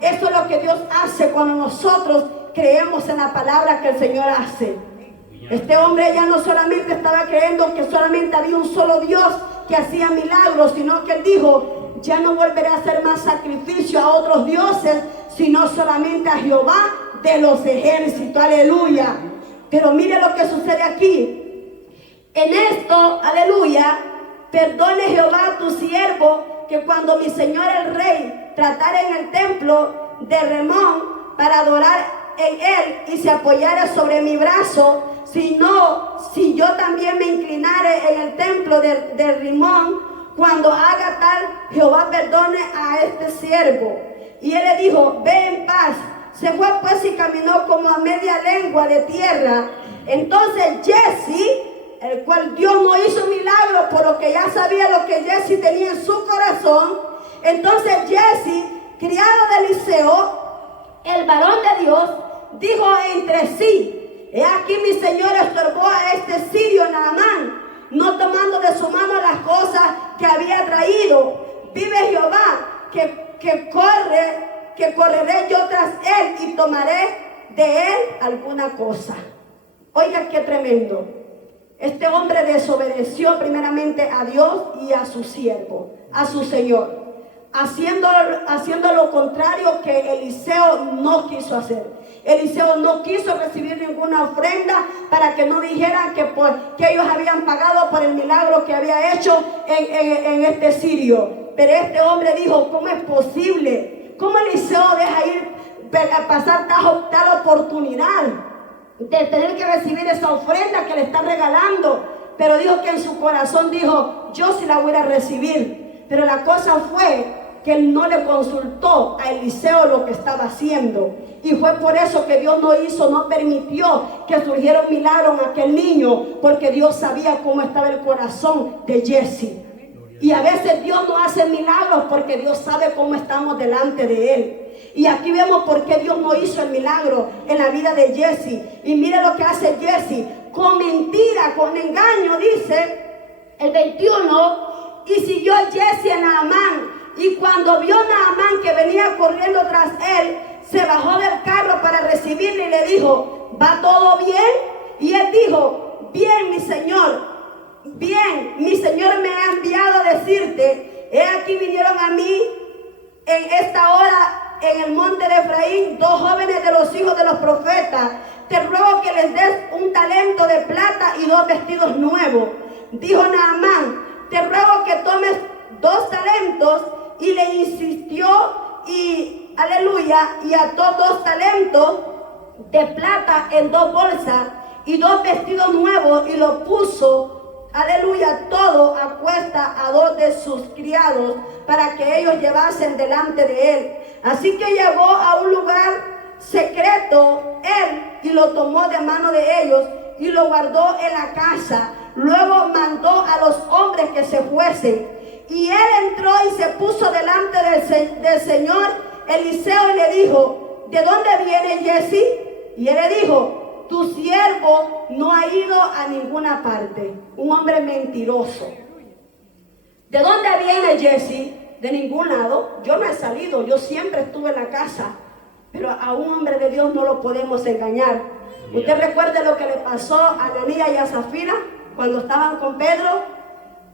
Eso es lo que Dios hace cuando nosotros creemos en la palabra que el Señor hace. Este hombre ya no solamente estaba creyendo que solamente había un solo Dios que hacía milagros, sino que él dijo: ya no volveré a hacer más sacrificio a otros dioses, sino solamente a Jehová de los ejércitos. Aleluya. Pero mire lo que sucede aquí. En esto, aleluya, perdone Jehová a tu siervo, que cuando mi señor el rey tratara en el templo de Remón para adorar en él y se apoyara sobre mi brazo, si yo también me inclinare en el templo de Rimón, cuando haga tal, Jehová perdone a este siervo. Y él le dijo: ve en paz. Se fue pues y caminó como a media lengua de tierra. Entonces Jesse, el cual Dios no hizo milagro, por lo que ya sabía lo que Jesse tenía en su corazón. Entonces Jesse, criado de Eliseo, el varón de Dios, dijo entre sí: he aquí mi señor estorbó a este sirio Naamán, no tomando de su mano las cosas que había traído. Vive Jehová que correré yo tras él y tomaré de él alguna cosa. Oiga, qué tremendo. Este hombre desobedeció primeramente a Dios y a su siervo, a su Señor, haciendo lo contrario que Eliseo no quiso hacer. Eliseo no quiso recibir ninguna ofrenda para que no dijeran que ellos habían pagado por el milagro que había hecho en este sirio. Pero este hombre dijo: ¿cómo es posible? ¿Cómo Eliseo deja ir a pasar tal oportunidad de tener que recibir esa ofrenda que le está regalando? Pero dijo que en su corazón dijo: yo sí la voy a recibir. Pero la cosa fue que él no le consultó a Eliseo lo que estaba haciendo. Y fue por eso que Dios no permitió que surgiera un milagro en aquel niño, porque Dios sabía cómo estaba el corazón de Jesse. Y a veces Dios no hace milagros porque Dios sabe cómo estamos delante de él. Y aquí vemos por qué Dios no hizo el milagro en la vida de Jesse. Y mire lo que hace Jesse. Con mentira, con engaño, dice el 21. Y siguió Jesse a Naamán. Y cuando vio Naamán que venía corriendo tras él, se bajó del carro para recibirle y le dijo: ¿va todo bien? Y él dijo: bien, mi señor, bien, mi señor me ha enviado a decirte: he aquí vinieron a mí en esta hora en el monte de Efraín 2 jóvenes de los hijos de los profetas. Te ruego que les des un talento de plata y 2 vestidos nuevos. Dijo Naamán: te ruego que tomes 2 talentos. Y le insistió y, aleluya, y ató 2 talentos de plata en 2 bolsas y 2 vestidos nuevos, y lo puso, aleluya, todo a cuesta a 2 de sus criados para que ellos llevasen delante de él. Así que llegó a un lugar secreto él y lo tomó de mano de ellos y lo guardó en la casa. Luego mandó a los hombres que se fuesen. Y él entró y se puso delante del Señor Eliseo y le dijo: ¿de dónde viene Jesse? Y él le dijo: tu siervo no ha ido a ninguna parte. Un hombre mentiroso. ¿De dónde viene Jesse? De ningún lado. Yo no he salido, yo siempre estuve en la casa. Pero a un hombre de Dios no lo podemos engañar. ¿Usted recuerda lo que le pasó a Ananías y a Zafira cuando estaban con Pedro?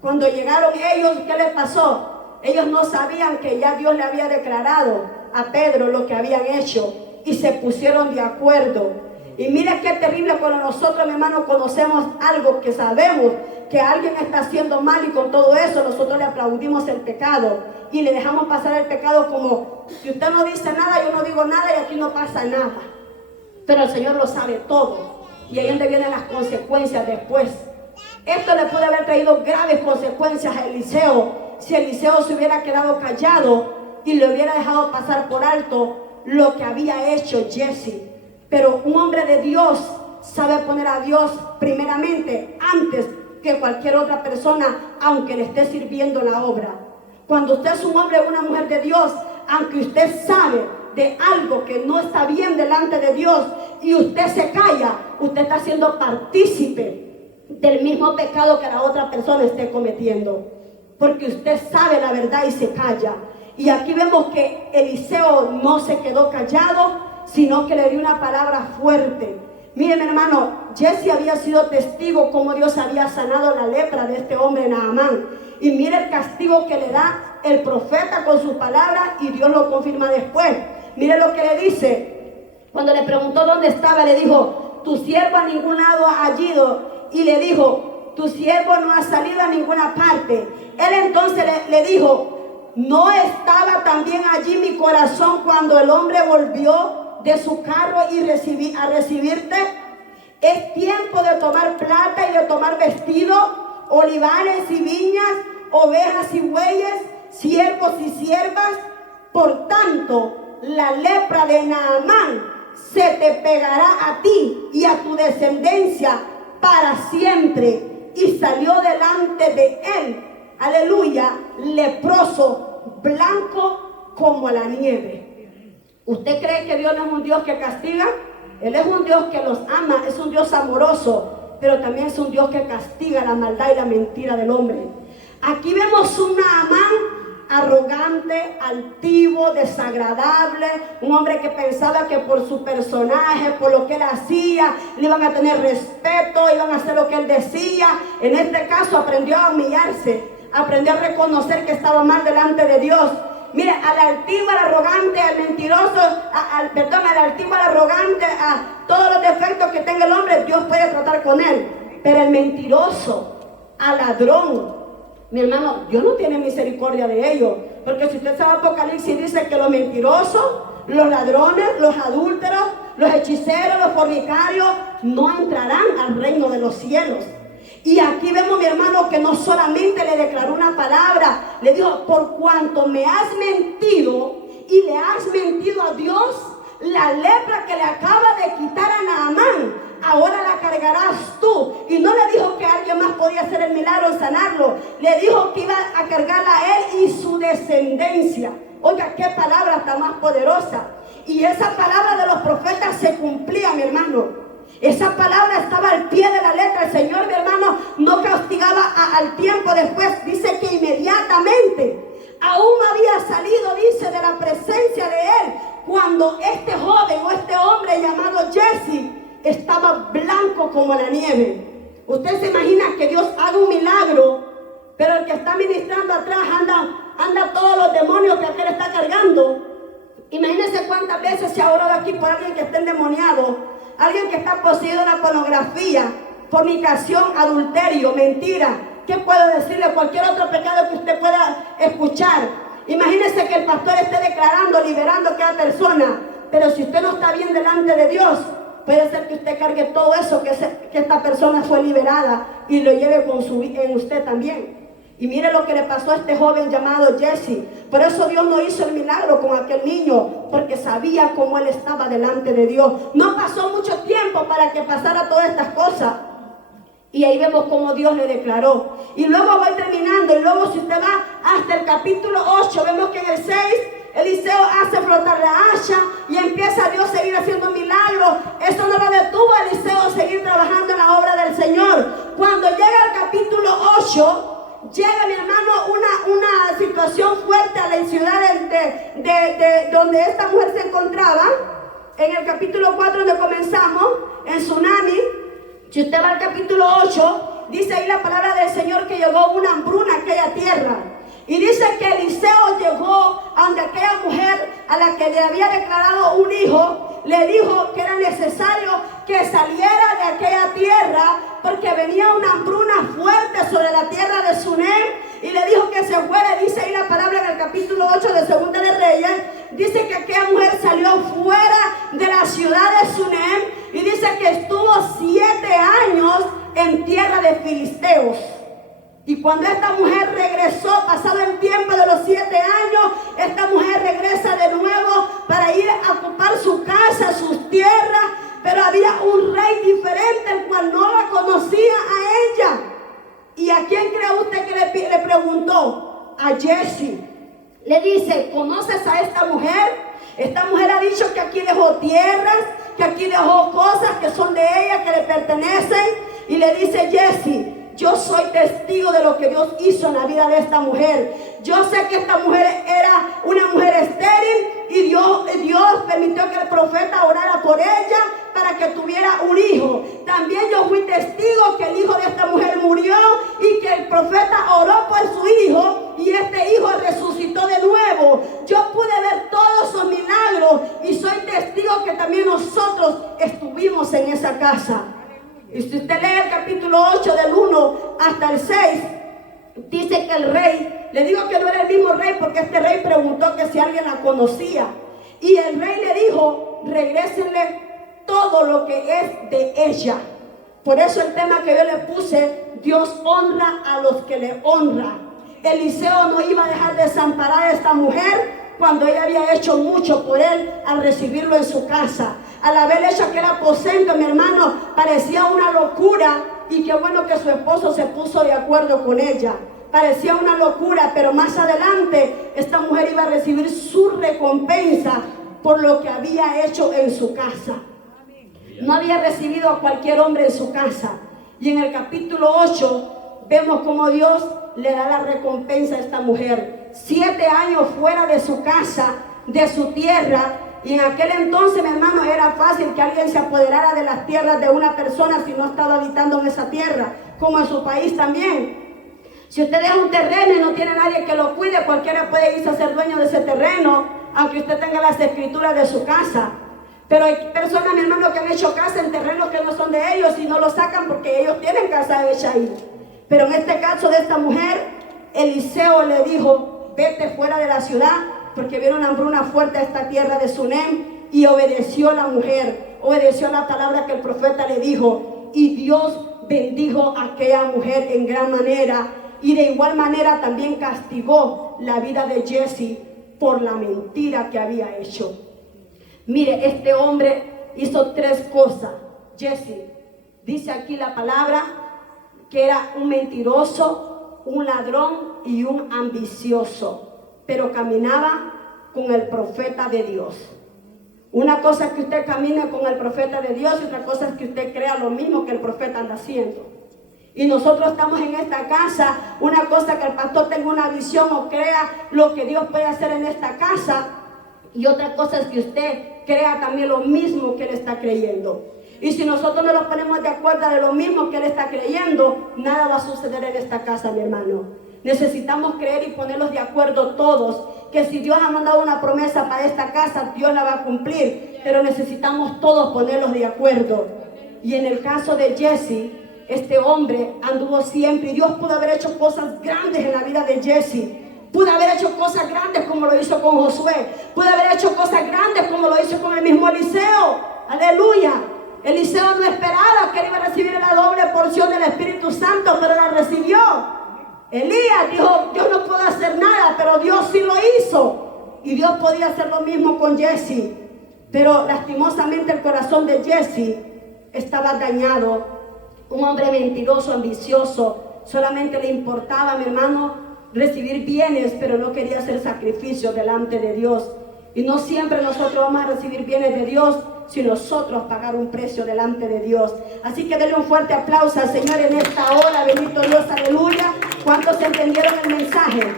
Cuando llegaron ellos, ¿qué les pasó? Ellos no sabían que ya Dios le había declarado a Pedro lo que habían hecho y se pusieron de acuerdo. Y mire qué terrible cuando nosotros, mi hermano, conocemos algo que sabemos que alguien está haciendo mal, y con todo eso nosotros le aplaudimos el pecado y le dejamos pasar el pecado como: si usted no dice nada, yo no digo nada y aquí no pasa nada. Pero el Señor lo sabe todo, y ahí es donde vienen las consecuencias después. Esto le puede haber traído graves consecuencias a Eliseo si Eliseo se hubiera quedado callado y le hubiera dejado pasar por alto lo que había hecho Jesse. Pero un hombre de Dios sabe poner a Dios primeramente antes que cualquier otra persona, aunque le esté sirviendo la obra. Cuando usted es un hombre o una mujer de Dios, aunque usted sabe de algo que no está bien delante de Dios y usted se calla, usted está siendo partícipe del mismo pecado que la otra persona esté cometiendo, porque usted sabe la verdad y se calla. Y aquí vemos que Eliseo no se quedó callado, sino que le dio una palabra fuerte. Mire, mi hermano, Jesse había sido testigo como Dios había sanado la lepra de este hombre Naamán, y mire el castigo que le da el profeta con sus palabras, y Dios lo confirma después. Mire lo que le dice. Cuando le preguntó dónde estaba, le dijo: tu siervo a ningún lado ha ido. Y le dijo: tu siervo no ha salido a ninguna parte. Él entonces le dijo: ¿no estaba también allí mi corazón cuando el hombre volvió de su carro a recibirte? Es tiempo de tomar plata y de tomar vestido, olivares y viñas, ovejas y bueyes, siervos y siervas. Por tanto, la lepra de Naamán se te pegará a ti y a tu descendencia para siempre. Y salió delante de él, aleluya, leproso, blanco como la nieve. ¿Usted cree que Dios no es un Dios que castiga? Él es un Dios que los ama, es un Dios amoroso, pero también es un Dios que castiga la maldad y la mentira del hombre. Aquí vemos un Naamán, arrogante, altivo, desagradable, un hombre que pensaba que por su personaje, por lo que él hacía, le iban a tener respeto, iban a hacer lo que él decía. En este caso aprendió a humillarse, aprendió a reconocer que estaba mal delante de Dios. Mire, al altivo, al arrogante, al mentiroso, al altivo, al arrogante, a todos los defectos que tenga el hombre, Dios puede tratar con él. Pero el mentiroso, al ladrón, mi hermano, Dios no tiene misericordia de ellos. Porque si usted sabe Apocalipsis, dice que los mentirosos, los ladrones, los adúlteros, los hechiceros, los fornicarios, no entrarán al reino de los cielos. Y aquí vemos, mi hermano, que no solamente le declaró una palabra, le dijo: por cuanto me has mentido y le has mentido a Dios, la lepra que le acaba de quitar a Naamán, ahora la cargarás tú. Y no le dijo que alguien más podía hacer el milagro y sanarlo, le dijo que iba a cargarla a él y su descendencia. Oiga, qué palabra tan más poderosa. Y esa palabra de los profetas se cumplía, mi hermano. Esa palabra estaba al pie de la letra. El Señor, mi hermano, no castigaba al tiempo después. Dice que inmediatamente aún había salido, dice, de la presencia de él, cuando este joven o este hombre llamado Jesse estaba blanco como la nieve. Usted se imagina que Dios haga un milagro, pero el que está ministrando atrás anda todos los demonios que aquel está cargando. Imagínense cuántas veces se ha orado aquí por alguien que esté endemoniado, alguien que está poseído de la pornografía, fornicación, adulterio, mentira. ¿Qué puedo decirle? Cualquier otro pecado que usted pueda escuchar. Imagínese que el pastor esté declarando, liberando a cada persona, pero si usted no está bien delante de Dios, puede ser que usted cargue todo eso que esta persona fue liberada y lo lleve en usted también. Y mire lo que le pasó a este joven llamado Jesse. Por eso Dios no hizo el milagro con aquel niño, porque sabía cómo él estaba delante de Dios. No pasó mucho tiempo para que pasara todas estas cosas. Y ahí vemos cómo Dios le declaró. Y luego voy terminando. Y luego si usted va hasta el capítulo 8, vemos que en el 6 Eliseo hace flotar la hacha y empieza Dios a seguir haciendo milagros. Eso no lo detuvo a Eliseo a seguir trabajando en la obra del Señor. Cuando llega al capítulo 8, llega, mi hermano, una situación fuerte a la ciudad de donde esta mujer se encontraba. En el capítulo 4 donde comenzamos, en Tsunami. Si usted va al capítulo 8, dice ahí la palabra del Señor que llegó una hambruna a aquella tierra. Y dice que Eliseo llegó a donde aquella mujer a la que le había declarado un hijo, le dijo que era necesario que saliera de aquella tierra porque venía una hambruna fuerte sobre la tierra de Sunem, y le dijo que se fuera. Dice ahí la palabra en el capítulo 8 de Segunda de Reyes, dice que aquella mujer salió fuera de la ciudad de Sunem y dice que estuvo 7 años en tierra de filisteos. Y cuando esta mujer regresó, pasado el tiempo de los 7 años, esta mujer regresa de nuevo para ir a ocupar su casa, sus tierras, pero había un rey diferente, el cual no la conocía a ella. ¿Y a quién cree usted que le preguntó? A Jesse. Le dice: ¿conoces a esta mujer? Esta mujer ha dicho que aquí dejó tierras, que aquí dejó cosas que son de ella, que le pertenecen. Y le dice Jesse: yo soy testigo de lo que Dios hizo en la vida de esta mujer. Yo sé que esta mujer era una mujer estéril y Dios permitió que el profeta orara por ella para que tuviera un hijo. También yo fui testigo que el hijo de esta mujer murió y que el profeta oró por su hijo y este hijo resucitó de nuevo. Yo pude ver todos esos milagros y soy testigo que también nosotros estuvimos en esa casa. Y si usted lee el capítulo 8 del 1 hasta el 6, dice que el rey, le digo que no era el mismo rey porque este rey preguntó que si alguien la conocía. Y el rey le dijo: regrésenle todo lo que es de ella. Por eso el tema que yo le puse: Dios honra a los que le honran. Eliseo no iba a dejar desamparar a esta mujer cuando ella había hecho mucho por él al recibirlo en su casa. Al haber hecho aquel aposento, mi hermano, parecía una locura. Y qué bueno que su esposo se puso de acuerdo con ella. Parecía una locura, pero más adelante esta mujer iba a recibir su recompensa por lo que había hecho en su casa. No había recibido a cualquier hombre en su casa. Y en el capítulo 8 vemos cómo Dios le da la recompensa a esta mujer. 7 años fuera de su casa, de su tierra. Y en aquel entonces, mi hermano, era fácil que alguien se apoderara de las tierras de una persona si no estaba habitando en esa tierra, como en su país también. Si usted deja un terreno y no tiene nadie que lo cuide, cualquiera puede irse a ser dueño de ese terreno, aunque usted tenga las escrituras de su casa. Pero hay personas, mi hermano, que han hecho casa en terrenos que no son de ellos y no lo sacan porque ellos tienen casa hecha ahí. Pero en este caso de esta mujer, Eliseo le dijo: vete fuera de la ciudad, porque viene una hambruna fuerte a esta tierra de Sunem. Y obedeció la mujer, obedeció la palabra que el profeta le dijo, y Dios bendijo a aquella mujer en gran manera. Y de igual manera también castigó la vida de Jesse por la mentira que había hecho. Mire, este hombre hizo 3 cosas. Jesse, dice aquí la palabra, que era un mentiroso, un ladrón y un ambicioso, pero caminaba con el profeta de Dios. Una cosa es que usted camine con el profeta de Dios y otra cosa es que usted crea lo mismo que el profeta anda haciendo. Y nosotros estamos en esta casa. Una cosa que el pastor tenga una visión o crea lo que Dios puede hacer en esta casa, y otra cosa es que usted crea también lo mismo que él está creyendo. Y si nosotros no nos ponemos de acuerdo de lo mismo que él está creyendo, nada va a suceder en esta casa, mi hermano. Necesitamos creer y ponerlos de acuerdo todos, que si Dios ha mandado una promesa para esta casa, Dios la va a cumplir, pero necesitamos todos ponerlos de acuerdo. Y en el caso de Jesse, este hombre anduvo siempre, y Dios pudo haber hecho cosas grandes en la vida de Jesse. Pudo haber hecho cosas grandes como lo hizo con Josué. Pudo haber hecho cosas grandes como lo hizo con el mismo Eliseo. Aleluya. Eliseo no esperaba que él iba a recibir la doble porción del Espíritu Santo, pero la recibió. Elías dijo: Dios no puede hacer nada, pero Dios sí lo hizo. Y Dios podía hacer lo mismo con Jesse. Pero lastimosamente el corazón de Jesse estaba dañado. Un hombre mentiroso, ambicioso. Solamente le importaba, mi hermano, recibir bienes, pero no quería hacer sacrificio delante de Dios. Y no siempre nosotros vamos a recibir bienes de Dios si nosotros pagar un precio delante de Dios. Así que denle un fuerte aplauso al Señor en esta hora. Bendito Dios, aleluya. ¿Cuántos entendieron el mensaje?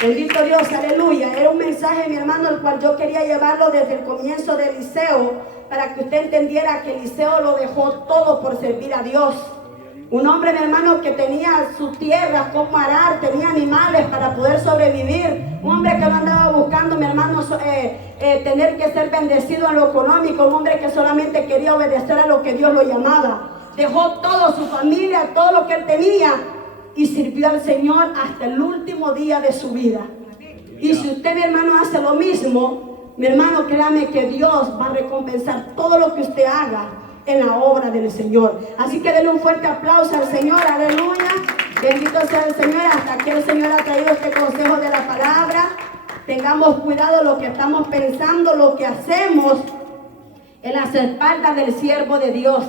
Bendito Dios, aleluya. Era un mensaje, mi hermano, el cual yo quería llevarlo desde el comienzo de Eliseo, para que usted entendiera que Eliseo lo dejó todo por servir a Dios. Un hombre, mi hermano, que tenía sus tierras como arar, tenía animales para poder sobrevivir. Un hombre que no andaba buscando, mi hermano, tener que ser bendecido en lo económico. Un hombre que solamente quería obedecer a lo que Dios lo llamaba. Dejó todo, su familia, todo lo que él tenía, y sirvió al Señor hasta el último día de su vida. Y si usted, mi hermano, hace lo mismo, mi hermano, créame que Dios va a recompensar todo lo que usted haga en la obra del Señor. Así que denle un fuerte aplauso al Señor, aleluya. Bendito sea el Señor. Hasta aquí el Señor ha traído este consejo de la palabra. Tengamos cuidado lo que estamos pensando, lo que hacemos en las espaldas del siervo de Dios.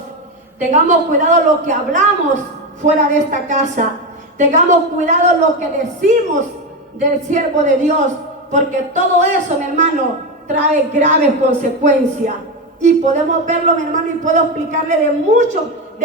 Tengamos cuidado lo que hablamos fuera de esta casa. Tengamos cuidado lo que decimos del siervo de Dios, porque todo eso, mi hermano, trae graves consecuencias. Y podemos verlo, mi hermano, y puedo explicarle de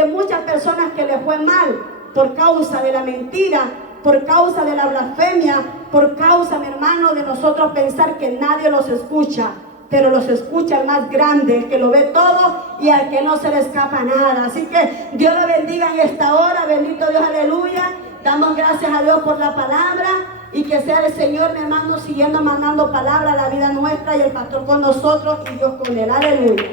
muchas personas que les fue mal por causa de la mentira, por causa de la blasfemia, por causa, mi hermano, de nosotros pensar que nadie los escucha. Pero los escucha el más grande, el que lo ve todo y al que no se le escapa nada. Así que Dios le bendiga en esta hora. Bendito Dios, aleluya. Damos gracias a Dios por la palabra, y que sea el Señor, mi hermano, siguiendo mandando palabra a la vida nuestra, y el pastor con nosotros y Dios con él. Aleluya.